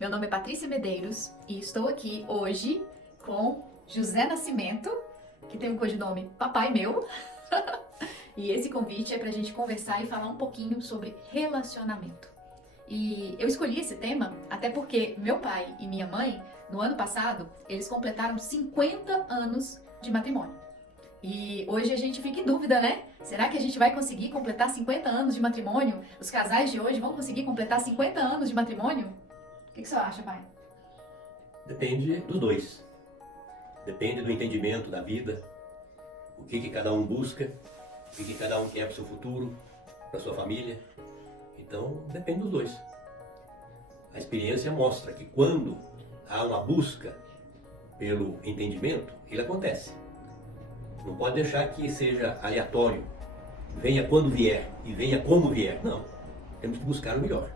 Meu nome é Patrícia Medeiros e estou aqui hoje com José Nascimento, que tem um codinome Papai Meu. E esse convite é pra gente conversar e falar um pouquinho sobre relacionamento. E eu escolhi esse tema até porque meu pai e minha mãe, no ano passado, eles completaram 50 anos de matrimônio. E hoje a gente fica em dúvida, né? Será que a gente vai conseguir completar 50 anos de matrimônio? Os casais de hoje vão conseguir completar 50 anos de matrimônio? O que você acha, pai? Depende dos dois. Depende do entendimento da vida, o que cada um busca, o que cada um quer para o seu futuro, para a sua família. Então, depende dos dois. A experiência mostra que quando há uma busca pelo entendimento, ele acontece. Não pode deixar que seja aleatório, venha quando vier e venha como vier. Não, temos que buscar o melhor.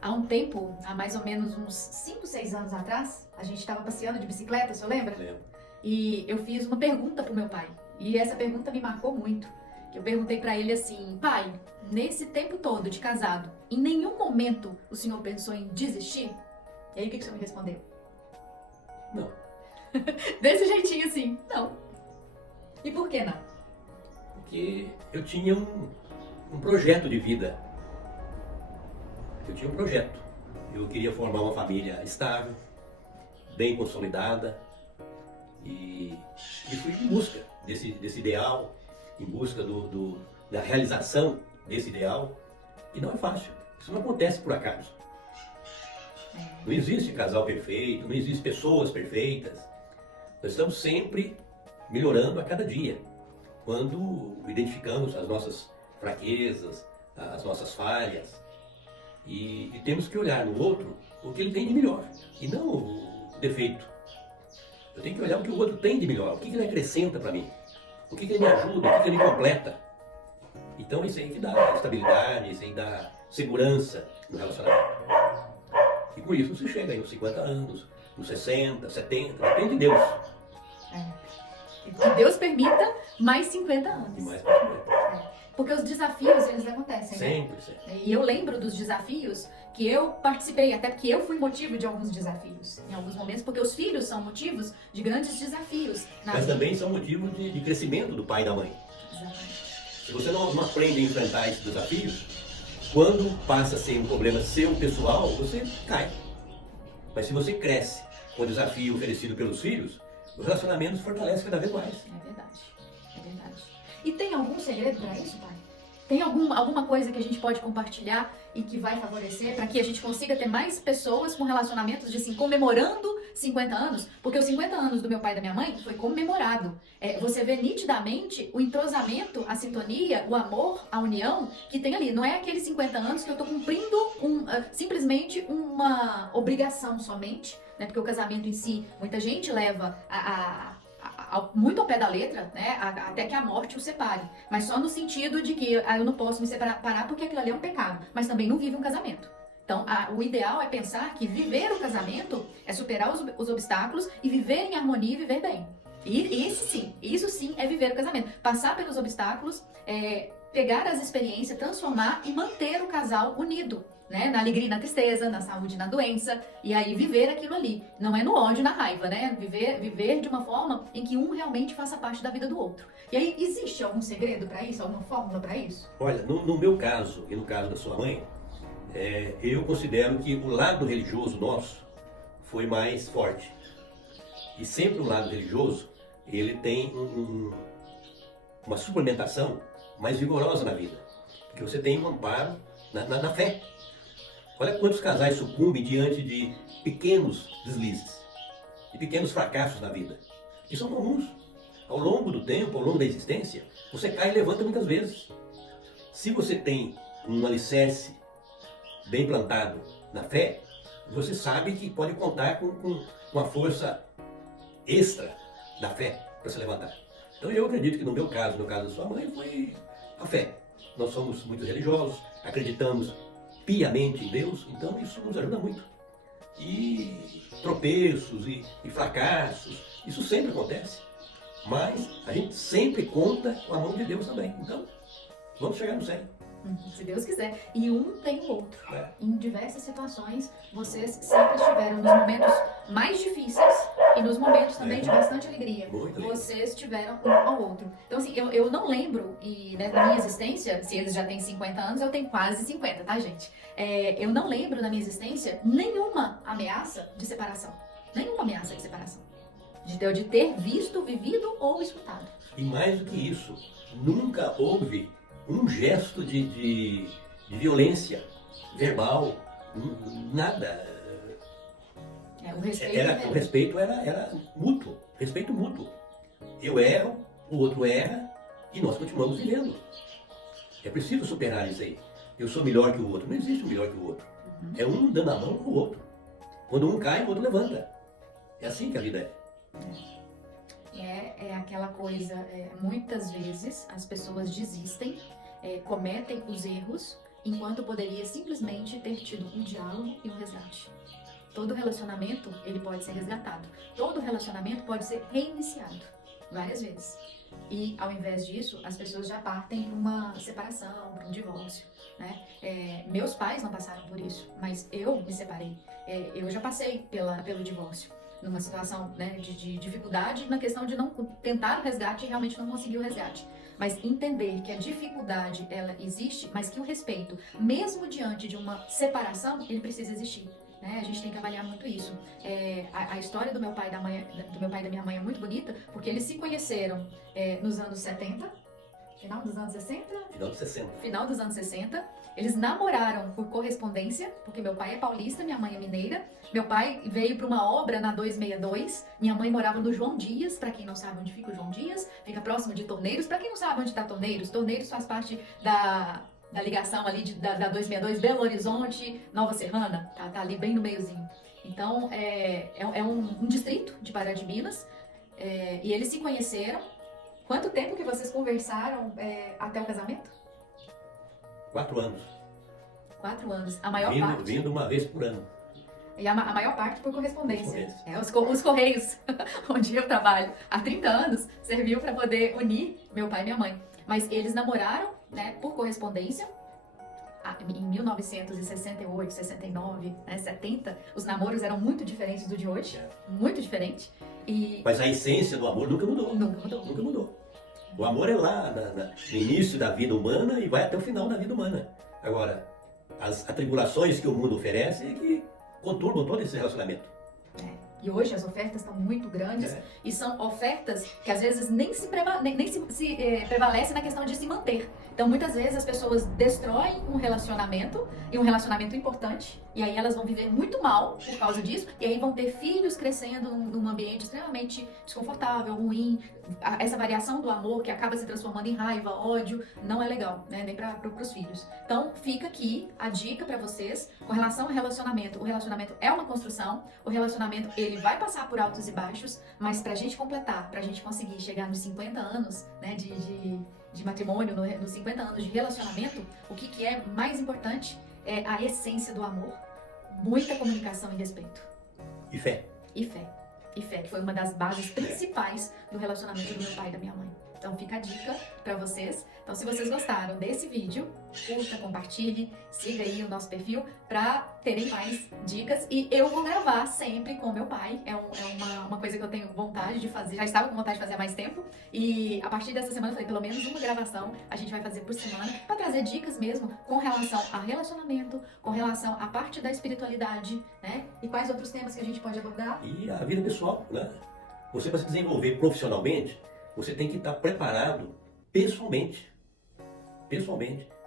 Há um tempo, há mais ou menos uns 5, 6 anos atrás, a gente estava passeando de bicicleta, você lembra? Lembro. E eu fiz uma pergunta pro meu pai. E essa pergunta me marcou muito. Eu perguntei pra ele assim: pai, nesse tempo todo de casado, em nenhum momento o senhor pensou em desistir? E aí o que o senhor me respondeu? Não. Desse jeitinho assim, não. E por que não? Porque eu tinha um projeto de vida. Eu tinha um projeto. Eu queria formar uma família estável, bem consolidada, e fui em busca desse ideal, em busca da realização desse ideal. E não é fácil. Isso não acontece por acaso. Não existe casal perfeito, não existe pessoas perfeitas. Nós estamos sempre melhorando a cada dia, quando identificamos as nossas fraquezas, as nossas falhas. E temos que olhar no outro o que ele tem de melhor, e não o defeito. Eu tenho que olhar o que o outro tem de melhor, o que ele acrescenta para mim, o que ele me ajuda, o que ele completa. Então isso aí que dá estabilidade, isso aí dá segurança no relacionamento. E com isso você chega aí nos 50 anos, nos 60, 70, depende de Deus. Que Deus permita mais 50 anos. E mais para frente. Porque os desafios, eles acontecem, né? Sempre, sempre. E eu lembro dos desafios que eu participei, até porque eu fui motivo de alguns desafios, em alguns momentos, porque os filhos são motivos de grandes desafios. Mas também são motivos de crescimento do pai e da mãe. Exatamente. Se você não aprende a enfrentar esses desafios, quando passa a ser um problema seu, pessoal, você cai. Mas se você cresce com o desafio oferecido pelos filhos, os relacionamentos fortalecem cada vez mais. É verdade, é verdade. E tem algum segredo para isso, pai? Tem alguma coisa que a gente pode compartilhar e que vai favorecer para que a gente consiga ter mais pessoas com relacionamentos de assim, comemorando 50 anos? Porque os 50 anos do meu pai e da minha mãe foi comemorado. Você vê nitidamente o entrosamento, a sintonia, o amor, a união que tem ali. Não é aqueles 50 anos que eu tô cumprindo simplesmente uma obrigação somente, né? Porque o casamento em si, muita gente leva muito ao pé da letra, né, até que a morte o separe, mas só no sentido de que eu não posso me separar porque aquilo ali é um pecado, mas também não vive um casamento. Então, o ideal é pensar que viver o casamento é superar os obstáculos e viver em harmonia e viver bem. E isso sim é viver o casamento. Passar pelos obstáculos, pegar as experiências, transformar e manter o casal unido, né? Na alegria e na tristeza, na saúde e na doença, e aí viver aquilo ali. Não é no ódio e na raiva, né? Viver de uma forma em que um realmente faça parte da vida do outro. E aí, existe algum segredo para isso? Alguma fórmula para isso? Olha, no meu caso e no caso da sua mãe, eu considero que o lado religioso nosso foi mais forte. E sempre o lado religioso, ele tem uma suplementação mais vigorosa na vida. Porque você tem um amparo na fé. Olha quantos casais sucumbem diante de pequenos deslizes, de pequenos fracassos na vida, que são comuns. Ao longo do tempo, ao longo da existência, você cai e levanta muitas vezes. Se você tem um alicerce bem plantado na fé, você sabe que pode contar com a força extra da fé para se levantar. Então eu acredito que no meu caso, no caso da sua mãe, foi a fé. Nós somos muito religiosos, acreditamos piamente em Deus, então isso nos ajuda muito. E tropeços e fracassos, isso sempre acontece, mas a gente sempre conta com a mão de Deus também. Então, vamos chegar no céu. Se Deus quiser. E um tem o outro. É. Em diversas situações, vocês sempre estiveram nos momentos mais difíceis e nos momentos também de bastante alegria. Muito legal. Vocês tiveram um ao outro. Então, assim, eu não lembro, e né, na minha existência, se eles já têm 50 anos, eu tenho quase 50, tá, gente? Eu não lembro na minha existência nenhuma ameaça de separação. Nenhuma ameaça de separação. De ter visto, vivido ou escutado. E mais do que isso, nunca houve um gesto de violência verbal, nada. O respeito O respeito era mútuo, respeito mútuo. Eu erro, o outro erra e nós continuamos vivendo. É preciso superar isso aí. Eu sou melhor que o outro. Não existe um melhor que o outro. É um dando a mão ao outro. Quando um cai, o outro levanta. É assim que a vida é. É aquela coisa, muitas vezes as pessoas desistem, cometem os erros, enquanto poderia simplesmente ter tido um diálogo e um resgate. Todo relacionamento, ele pode ser resgatado. Todo relacionamento pode ser reiniciado, várias vezes. E, ao invés disso, as pessoas já partem para uma separação, para um divórcio, né? Meus pais não passaram por isso, mas eu me separei. Eu já passei pelo divórcio, numa situação, né, de dificuldade na questão de não tentar o resgate e realmente não conseguir o resgate. Mas entender que a dificuldade, ela existe, mas que o respeito, mesmo diante de uma separação, ele precisa existir. Né? A gente tem que avaliar muito isso. A história do meu pai e da minha mãe é muito bonita, porque eles se conheceram nos anos 70, final dos anos 60? Final dos anos 60. Eles namoraram por correspondência, porque meu pai é paulista, minha mãe é mineira. Meu pai veio para uma obra na 262. Minha mãe morava no João Dias. Para quem não sabe onde fica o João Dias, fica próximo de Torneiros. Para quem não sabe onde está Torneiros, Torneiros faz parte da ligação ali da 262, Belo Horizonte, Nova Serrana. Tá ali bem no meiozinho. Então, é um distrito de Pará de Minas. E eles se conheceram. Quanto tempo que vocês conversaram até o casamento? 4 anos. 4 anos. A maior parte. Vindo uma vez por ano. E a maior parte por correspondência. Os Correios, onde eu trabalho há 30 anos, serviu para poder unir meu pai e minha mãe. Mas eles namoraram, né, por correspondência. Em 1968, 69, 70, os namoros eram muito diferentes do de hoje. Muito diferente. Mas a essência do amor nunca mudou. Nunca mudou. O amor é lá no início da vida humana e vai até o final da vida humana. Agora, as atribulações que o mundo oferece é que conturbam todo esse relacionamento. E hoje as ofertas estão muito grandes e são ofertas que às vezes nem se prevalecem na questão de se manter. Então muitas vezes as pessoas destroem um relacionamento, e um relacionamento importante, e aí elas vão viver muito mal por causa disso, e aí vão ter filhos crescendo num ambiente extremamente desconfortável, ruim. Essa variação do amor que acaba se transformando em raiva, ódio, não é legal, né? Nem para os filhos. Então fica aqui a dica para vocês com relação ao relacionamento. O relacionamento é uma construção, o relacionamento ele vai passar por altos e baixos, mas pra gente completar, pra gente conseguir chegar nos 50 anos, né, de matrimônio, nos 50 anos de relacionamento, o que é mais importante é a essência do amor, muita comunicação e respeito. E fé. E fé, que foi uma das bases principais do relacionamento do meu pai e da minha mãe. Então fica a dica pra vocês. Então se vocês gostaram desse vídeo, curta, compartilhe, siga aí o nosso perfil pra terem mais dicas. E eu vou gravar sempre com meu pai. É uma coisa que eu tenho vontade de fazer. Já estava com vontade de fazer há mais tempo. E a partir dessa semana eu falei, pelo menos uma gravação a gente vai fazer por semana pra trazer dicas mesmo com relação a relacionamento, com relação à parte da espiritualidade, né? E quais outros temas que a gente pode abordar? E a vida pessoal, né? Você, para se desenvolver profissionalmente, você tem que estar preparado pessoalmente,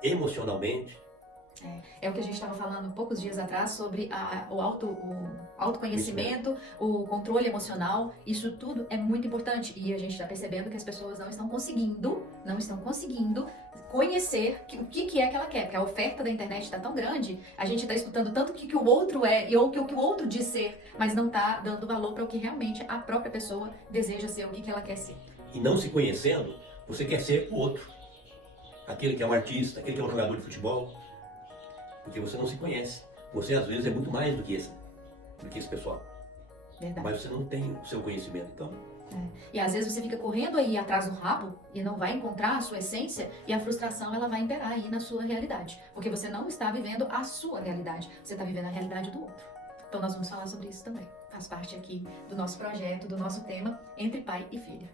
emocionalmente. É o que a gente estava falando poucos dias atrás sobre o autoconhecimento, o controle emocional. Isso tudo é muito importante e a gente está percebendo que as pessoas não estão conseguindo conhecer o que é que ela quer, porque a oferta da internet está tão grande, a gente está escutando tanto o que o outro é e o que o outro diz ser, mas não está dando valor para o que realmente a própria pessoa deseja ser, o que ela quer ser. E não se conhecendo, você quer ser o outro. Aquele que é um artista, aquele que é um jogador de futebol. Porque você não se conhece. Você, às vezes, é muito mais do que esse pessoal. Verdade. mas você não tem o seu conhecimento, então. E às vezes você fica correndo aí atrás do rabo e não vai encontrar a sua essência e a frustração ela vai imperar aí na sua realidade. Porque você não está vivendo a sua realidade, você está vivendo a realidade do outro. Então nós vamos falar sobre isso também. Faz parte aqui do nosso projeto, do nosso tema Entre Pai e Filha.